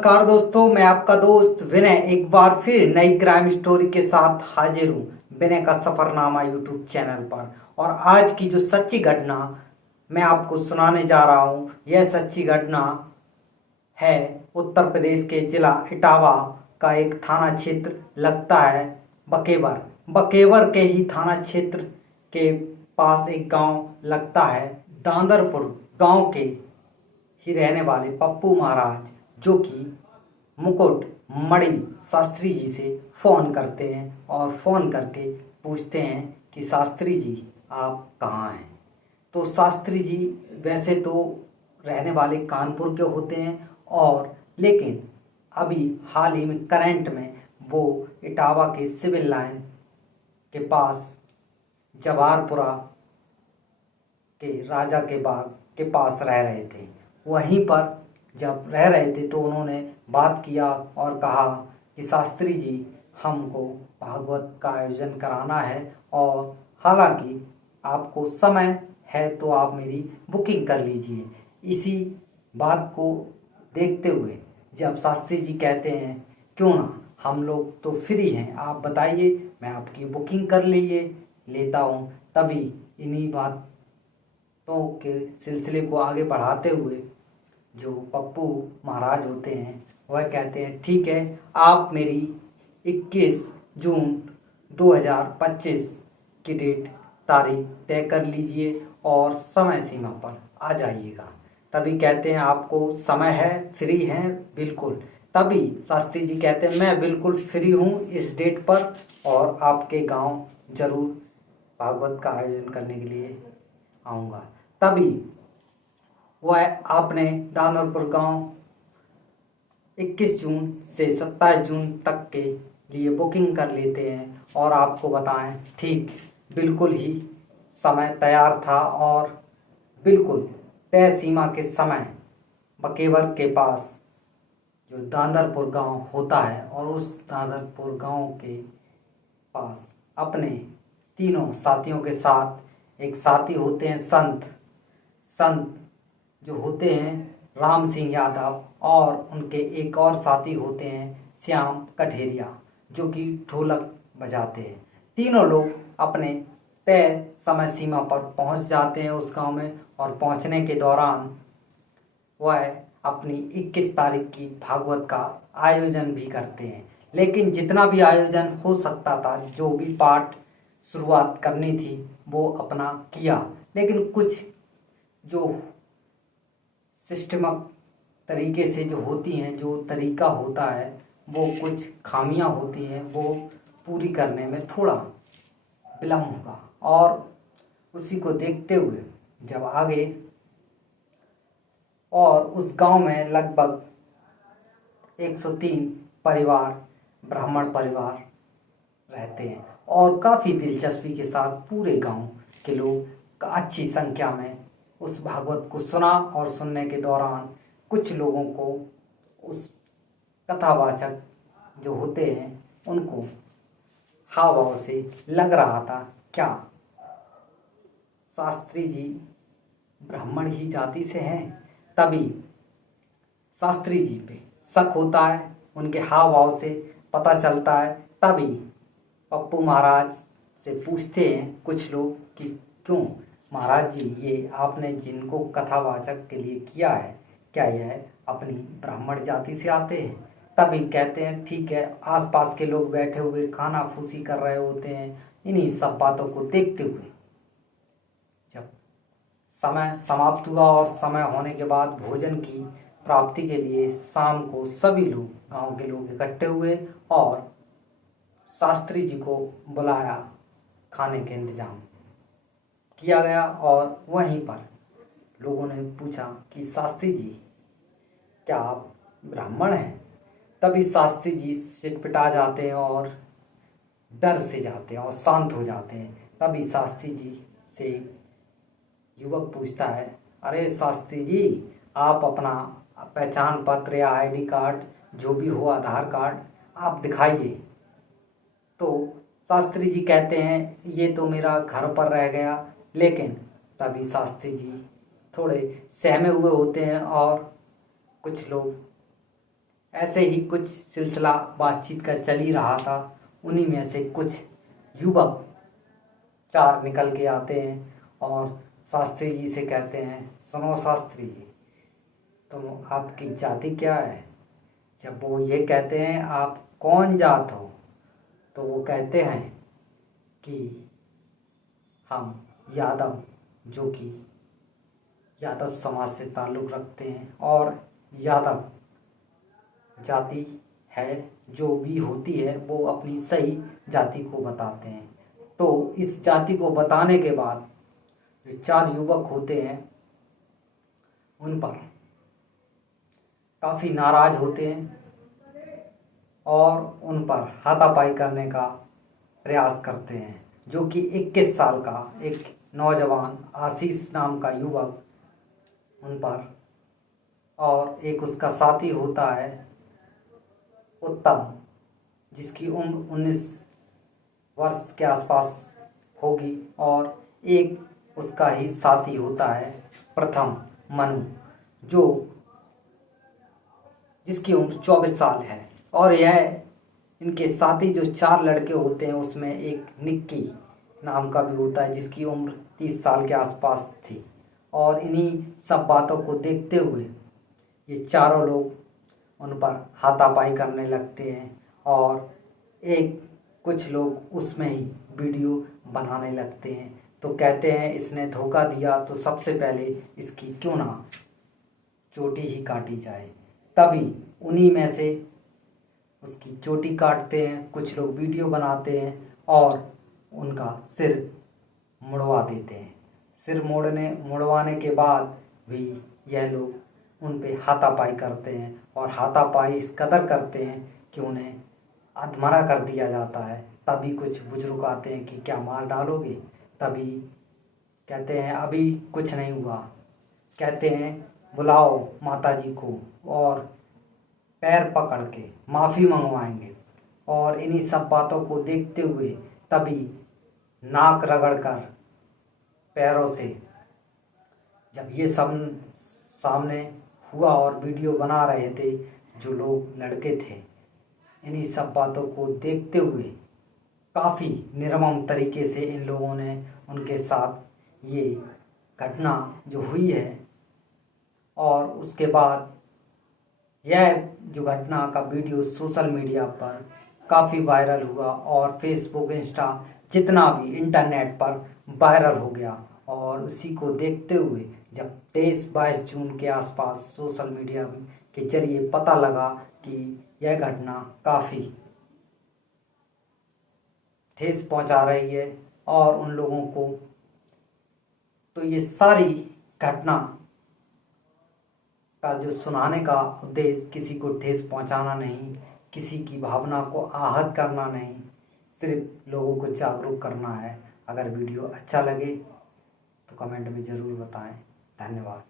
नमस्कार दोस्तों, मैं आपका दोस्त विनय एक बार फिर नई क्राइम स्टोरी के साथ हाजिर हूँ विनय का सफ़रनामा यूट्यूब चैनल पर। और आज की जो सच्ची घटना मैं आपको सुनाने जा रहा हूँ, यह सच्ची घटना है उत्तर प्रदेश के जिला इटावा का एक थाना क्षेत्र लगता है बकेवर। बकेवर के ही थाना क्षेत्र के पास एक गांव लगता है दांदरपुर। गांव के ही रहने वाले पप्पू महाराज जो कि मुकुट मणि शास्त्री जी से फ़ोन करते हैं और फ़ोन करके पूछते हैं कि शास्त्री जी आप कहाँ हैं। तो शास्त्री जी वैसे तो रहने वाले कानपुर के होते हैं, और लेकिन अभी हाल ही में करंट में वो इटावा के सिविल लाइन के पास जवाहरपुरा के राजा के बाग के पास रह रहे थे। वहीं पर जब रह रहे थे तो उन्होंने बात किया और कहा कि शास्त्री जी हमको भागवत का आयोजन कराना है, और हालांकि आपको समय है तो आप मेरी बुकिंग कर लीजिए। इसी बात को देखते हुए जब शास्त्री जी कहते हैं क्यों ना, हम लोग तो फ्री हैं, आप बताइए मैं आपकी बुकिंग कर लेता हूँ। तभी इन्हीं बातों के सिलसिले को आगे बढ़ाते हुए जो पप्पू महाराज होते हैं वह कहते हैं ठीक है, आप मेरी 21 जून 2025 की तारीख तय कर लीजिए और समय सीमा पर आ जाइएगा। तभी कहते हैं आपको समय है, फ्री हैं बिल्कुल। तभी शास्त्री जी कहते हैं मैं बिल्कुल फ्री हूँ इस डेट पर, और आपके गांव जरूर भागवत का आयोजन करने के लिए आऊँगा। तभी वह आपने दानरपुर गांव 21 जून से 27 जून तक के लिए बुकिंग कर लेते हैं। और आपको बताएं ठीक बिल्कुल ही समय तैयार था, और बिल्कुल तय सीमा के समय बकेवर के पास जो दांदरपुर गांव होता है, और उस दांदरपुर गांव के पास अपने तीनों साथियों के साथ एक साथी होते हैं संत जो होते हैं राम सिंह यादव, और उनके एक और साथी होते हैं श्याम कठेरिया जो कि ढोलक बजाते हैं। तीनों लोग अपने तय समय सीमा पर पहुंच जाते हैं उस गांव में, और पहुंचने के दौरान वह अपनी 21 तारीख की भागवत का आयोजन भी करते हैं। लेकिन जितना भी आयोजन हो सकता था, जो भी पाठ शुरुआत करनी थी वो अपना किया, लेकिन कुछ जो सिस्टमक तरीके से जो होती हैं, जो तरीका होता है, वो कुछ खामियां होती हैं, वो पूरी करने में थोड़ा विलम्ब होगा। और उसी को देखते हुए जब आगे, और उस गांव में लगभग 103 परिवार ब्राह्मण परिवार रहते हैं, और काफ़ी दिलचस्पी के साथ पूरे गांव के लोग अच्छी संख्या में उस भागवत को सुना, और सुनने के दौरान कुछ लोगों को उस कथावाचक जो होते हैं उनको हाव भाव से लग रहा था क्या शास्त्री जी ब्राह्मण ही जाति से हैं। तभी शास्त्री जी पे शक होता है, उनके हाव भाव से पता चलता है। तभी पप्पू महाराज से पूछते हैं कुछ लोग कि क्यों महाराज जी, ये आपने जिनको कथावाचक के लिए किया है, क्या यह अपनी ब्राह्मण जाति से आते हैं। तभी कहते हैं ठीक है, आसपास के लोग बैठे हुए खाना फूसी कर रहे होते हैं। इन्हीं सब बातों को देखते हुए जब समय समाप्त हुआ, और समय होने के बाद भोजन की प्राप्ति के लिए शाम को सभी लोग गांव के लोग इकट्ठे हुए, और शास्त्री जी को बुलाया, खाने के इंतजाम किया गया। और वहीं पर लोगों ने पूछा कि शास्त्री जी क्या आप ब्राह्मण हैं। तभी शास्त्री जी सिटपिटा जाते हैं और डर से जाते हैं और शांत हो जाते हैं। तभी शास्त्री जी से युवक पूछता है, अरे शास्त्री जी, आप अपना पहचान पत्र या आईडी कार्ड जो भी हो, आधार कार्ड आप दिखाइए। तो शास्त्री जी कहते हैं ये तो मेरा घर पर रह गया। लेकिन तभी शास्त्री जी थोड़े सहमे हुए होते हैं, और कुछ लोग ऐसे ही कुछ सिलसिला बातचीत का चल ही रहा था। उन्हीं में से कुछ युवक चार निकल के आते हैं और शास्त्री जी से कहते हैं, सुनो शास्त्री जी, तो आपकी जाति क्या है? जब वो ये कहते हैं आप कौन जात हो, तो वो कहते हैं कि हम यादव, जो कि यादव समाज से ताल्लुक़ रखते हैं और यादव जाति है जो भी होती है वो अपनी सही जाति को बताते हैं। तो इस जाति को बताने के बाद जो चार युवक होते हैं उन पर काफ़ी नाराज़ होते हैं और उन पर हाथापाई करने का प्रयास करते हैं, जो कि 21 साल का एक नौजवान आशीष नाम का युवक उन पर, और एक उसका साथी होता है उत्तम, जिसकी उम्र 19 वर्ष के आसपास होगी, और एक उसका ही साथी होता है प्रथम मनु, जिसकी उम्र 24 साल है। और यह इनके साथी जो चार लड़के होते हैं उसमें एक निक्की नाम का भी होता है, जिसकी उम्र 30 साल के आसपास थी। और इन्हीं सब बातों को देखते हुए ये चारों लोग उन पर हाथापाई करने लगते हैं और कुछ लोग उसमें ही वीडियो बनाने लगते हैं। तो कहते हैं इसने धोखा दिया तो सबसे पहले इसकी क्यों ना चोटी ही काटी जाए। तभी उन्हीं में से उसकी चोटी काटते हैं, कुछ लोग वीडियो बनाते हैं और उनका सिर मुड़वा देते हैं। सिर मुड़वाने के बाद भी यह लोग उन पे हाथापाई करते हैं और हाथापाई इस कदर करते हैं कि उन्हें अधमरा कर दिया जाता है। तभी कुछ बुजुर्ग आते हैं कि क्या मार डालोगे? तभी कहते हैं अभी कुछ नहीं हुआ। कहते हैं बुलाओ माता जी को और पैर पकड़ के माफ़ी मंगवाएंगे। और इन्हीं सब बातों को देखते हुए तभी नाक रगड़कर पैरों से, जब ये सब सामने हुआ और वीडियो बना रहे थे जो लोग लड़के थे, इन्हीं सब बातों को देखते हुए काफ़ी निर्मम तरीके से इन लोगों ने उनके साथ ये घटना जो हुई है। और उसके बाद यह जो घटना का वीडियो सोशल मीडिया पर काफ़ी वायरल हुआ और फेसबुक, इंस्टा, जितना भी इंटरनेट पर वायरल हो गया। और उसी को देखते हुए जब 23-22 जून के आसपास सोशल मीडिया के जरिए पता लगा कि यह घटना काफ़ी ठेस पहुंचा रही है और उन लोगों को, तो ये सारी घटना का जो सुनाने का उद्देश्य किसी को ठेस पहुंचाना नहीं, किसी की भावना को आहत करना नहीं, सिर्फ लोगों को जागरूक करना है। अगर वीडियो अच्छा लगे तो कमेंट में ज़रूर बताएं। धन्यवाद।